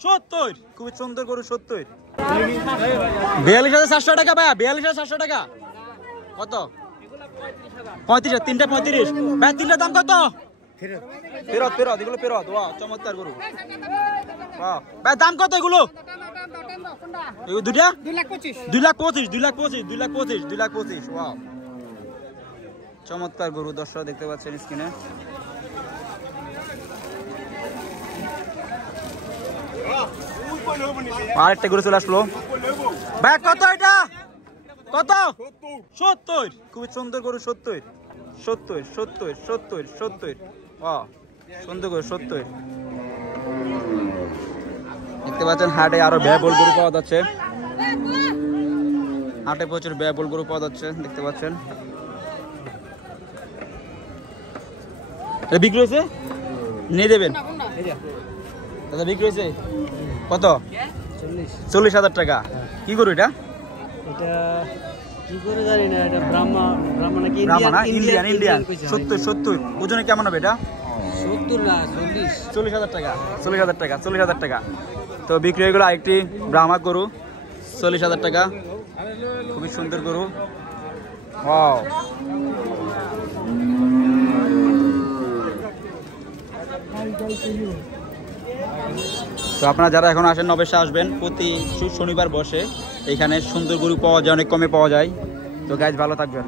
70 খুবই সুন্দর গরু 70 42,700 টাকা ভাইয়া 42,700 টাকা কত 35 তিনটা 35 ভাই তিনটা দাম কত ফেরত এগুলো ফেরত ওয়া চমৎকার গরু বাহ ভাই দাম কত এগুলো এগুলো দুইটা 2,25,000 ওয়াও চমৎকার গরু দর্শক দেখতে পাচ্ছেন স্ক্রিনে আরেকটা গরু চলে আসলো ভাই কত এটা কত 70 খুবই সুন্দর গরু 70 ওয়াও সুন্দর গরু 70 দেখতে পাচ্ছেন হাটে আরো ব্যয়বহুল গরু পাওয়া যাচ্ছে হাটে প্রচুর ব্যয়বহুল গরু পাওয়া যাচ্ছে দেখতে পাচ্ছেন বিক্রি হয়েছে নিয়ে দেবেন দাদা বিক্রি হয়েছে কত 40,000 টাকা কি গরু এটা কি করে জানি না এটা ব্রাহ্মা নাকি ইন্ডিয়ান 70 ওজনে কেমন হবে এটা 70 না 40,000 টাকা তো বিক্রি হয়ে গেল আরেকটি ব্রাহ্মা গরু 40,000 টাকা খুবই সুন্দর গরু ওয়াও তো আপনারা যারা এখন আসেন নবেশে আসবেন প্রতি শনিবার বসে এখানে সুন্দর গরু পাওয়া যায় অনেক কমে পাওয়া যায় তো গাইজ ভালো থাকবেন